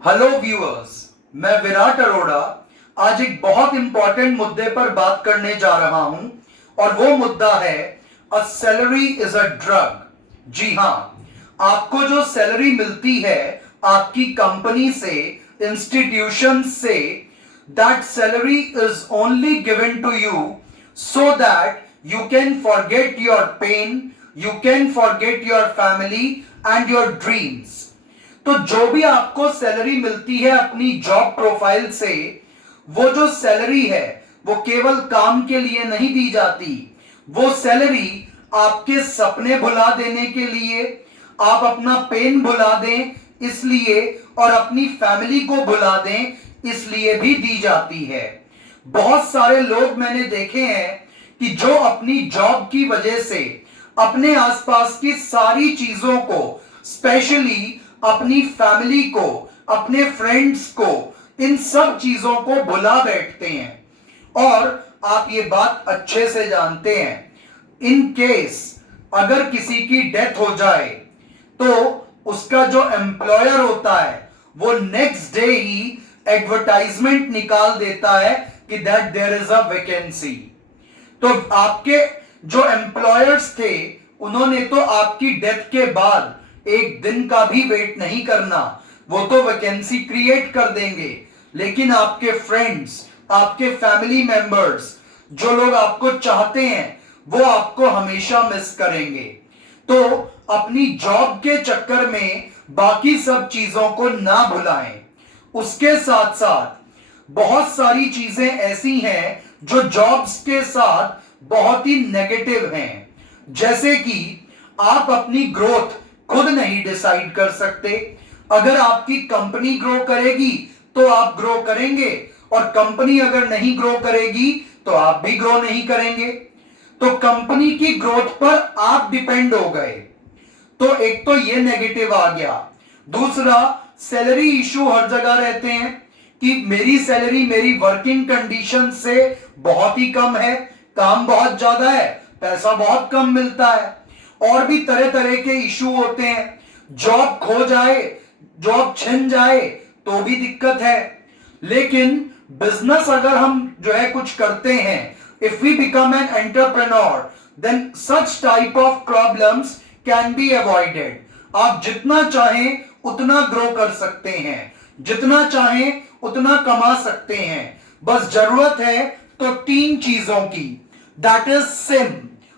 Hello viewers, मैं विराट अरोड़ा आज एक बहुत इंपॉर्टेंट मुद्दे पर बात करने जा रहा हूं और वो मुद्दा है a salary is a drug. जी हां, आपको जो सैलरी मिलती है आपकी कंपनी से, इंस्टीट्यूशन से, that salary is only given to you so that you can forget your pain, you can forget your family and your dreams। तो जो भी आपको सैलरी मिलती है अपनी जॉब प्रोफाइल से, वो जो सैलरी है वो केवल काम के लिए नहीं दी जाती। वो सैलरी आपके सपने भुला देने के लिए, आप अपना पेन भुला दें इसलिए, और अपनी फैमिली को भुला दें इसलिए भी दी जाती है। बहुत सारे लोग मैंने देखे हैं कि जो अपनी जॉब की वजह से अपने आसपास की सारी चीजों को, स्पेशली अपनी फैमिली को, अपने फ्रेंड्स को, इन सब चीजों को भुला बैठते हैं। और आप ये बात अच्छे से जानते हैं, इन केस अगर किसी की डेथ हो जाए तो उसका जो एम्प्लॉयर होता है वो नेक्स्ट डे ही एडवर्टाइजमेंट निकाल देता है कि that there is a vacancy. तो आपके जो एम्प्लॉयर्स थे उन्होंने तो आपकी डेथ के बाद एक दिन का भी वेट नहीं करना, वो तो वैकेंसी क्रिएट कर देंगे। लेकिन आपके फ्रेंड्स, आपके फैमिली मेंबर्स, जो लोग आपको चाहते हैं वो आपको हमेशा मिस करेंगे। तो अपनी जॉब के चक्कर में बाकी सब चीजों को ना भुलाएं। उसके साथ साथ बहुत सारी चीजें ऐसी हैं जो जॉब्स के साथ बहुत ही नेगेटिव हैं, जैसे कि आप अपनी ग्रोथ खुद नहीं डिसाइड कर सकते। अगर आपकी कंपनी ग्रो करेगी तो आप ग्रो करेंगे, और कंपनी अगर नहीं ग्रो करेगी तो आप भी ग्रो नहीं करेंगे। तो कंपनी की ग्रोथ पर आप डिपेंड हो गए। तो एक तो ये नेगेटिव आ गया। दूसरा, सैलरी इशू हर जगह रहते हैं कि मेरी सैलरी मेरी वर्किंग कंडीशन से बहुत ही कम है, काम बहुत ज्यादा है, पैसा बहुत कम मिलता है। और भी तरह तरह के इशू होते हैं। जॉब खो जाए, जॉब छिन जाए तो भी दिक्कत है। लेकिन बिजनेस अगर हम जो है कुछ करते हैं, if we become an entrepreneur, then such type of problems can be avoided. आप जितना चाहें उतना ग्रो कर सकते हैं, जितना चाहें उतना कमा सकते हैं। बस जरूरत है तो तीन चीजों की, that is sim,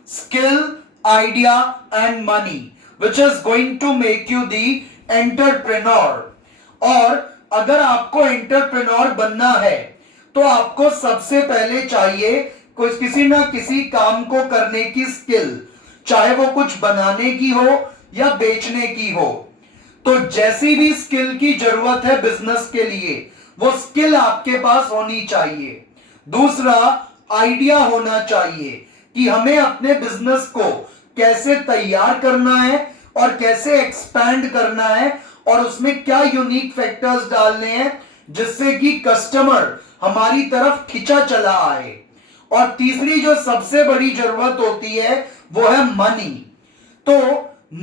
skill, idea and money, which is going to make you the entrepreneur. और अगर आपको एंटरप्रेन्योर बनना है तो आपको सबसे पहले चाहिए कुछ किसी ना किसी काम को करने की स्किल, चाहे वो कुछ बनाने की हो या बेचने की हो। तो जैसी भी स्किल की जरूरत है बिजनेस के लिए, वो स्किल आपके पास होनी चाहिए। दूसरा, आइडिया होना चाहिए कि हमें अपने बिजनेस को कैसे तैयार करना है और कैसे एक्सपैंड करना है, और उसमें क्या यूनिक फैक्टर्स डालने हैं जिससे कि कस्टमर हमारी तरफ खिंचा चला आए। और तीसरी जो सबसे बड़ी जरूरत होती है वो है मनी। तो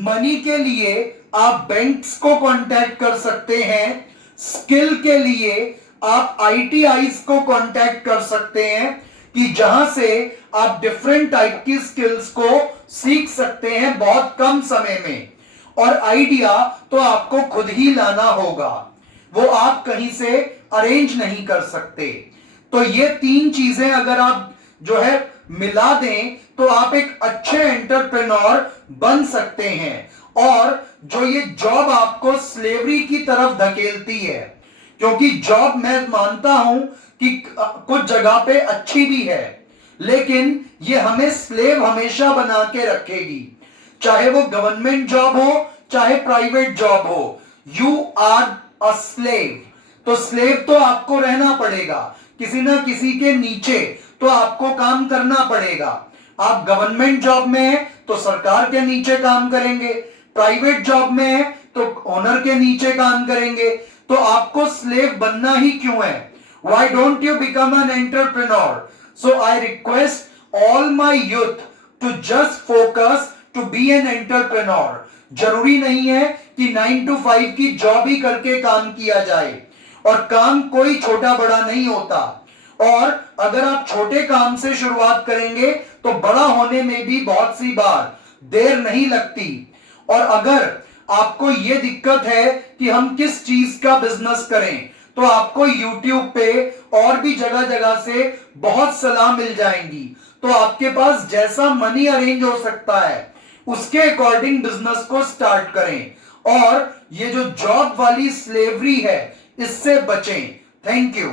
मनी के लिए आप बैंक्स को कांटेक्ट कर सकते हैं, स्किल के लिए आप आईटीआईज को कांटेक्ट कर सकते हैं कि जहां से आप डिफरेंट टाइप की स्किल्स को सीख सकते हैं बहुत कम समय में। और आइडिया तो आपको खुद ही लाना होगा, वो आप कहीं से अरेंज नहीं कर सकते। तो ये तीन चीजें अगर आप जो है मिला दें तो आप एक अच्छे एंटरप्रेन्योर बन सकते हैं। और जो ये जॉब आपको स्लेवरी की तरफ धकेलती है, क्योंकि जॉब मैं मानता हूं कि कुछ जगह पे अच्छी भी है, लेकिन ये हमें स्लेव हमेशा बना के रखेगी। चाहे वो गवर्नमेंट जॉब हो चाहे प्राइवेट जॉब हो, यू आर अ स्लेव। तो स्लेव तो आपको रहना पड़ेगा, किसी ना किसी के नीचे तो आपको काम करना पड़ेगा। आप गवर्नमेंट जॉब में हैं तो सरकार के नीचे काम करेंगे, प्राइवेट जॉब में है तो ओनर के नीचे काम करेंगे। तो आपको स्लेव बनना ही क्यों है? Why don't you become an entrepreneur? So I request all my youth to just focus to be an entrepreneur. जरूरी नहीं है कि 9 to 5 की जॉब ही करके काम किया जाए, और काम कोई छोटा बड़ा नहीं होता। और अगर आप छोटे काम से शुरुआत करेंगे तो बड़ा होने में भी बहुत सी बार देर नहीं लगती। और अगर आपको यह दिक्कत है कि हम किस चीज का बिजनेस करें, तो आपको YouTube पे और भी जगह जगह से बहुत सलाह मिल जाएंगी। तो आपके पास जैसा मनी अरेंज हो सकता है उसके अकॉर्डिंग बिजनेस को स्टार्ट करें, और ये जो जॉब वाली स्लेवरी है इससे बचें। Thank you.